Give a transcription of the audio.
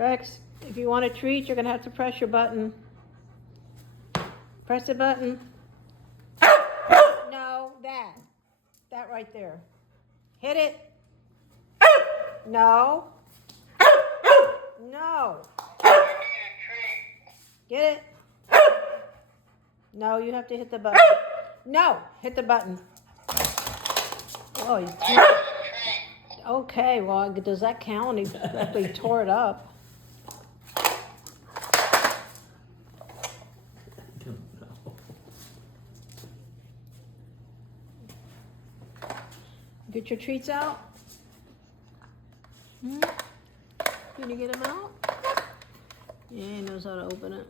Rex, if you want a treat, you're gonna have to press your button. Press the button. No, that. That right there. Hit it. No. No. Get it. No, you have to hit the button. No, hit the button. Oh, okay, well, does that count? He tore it up. Get your treats out. Can you get them out? Yeah, he knows how to open it.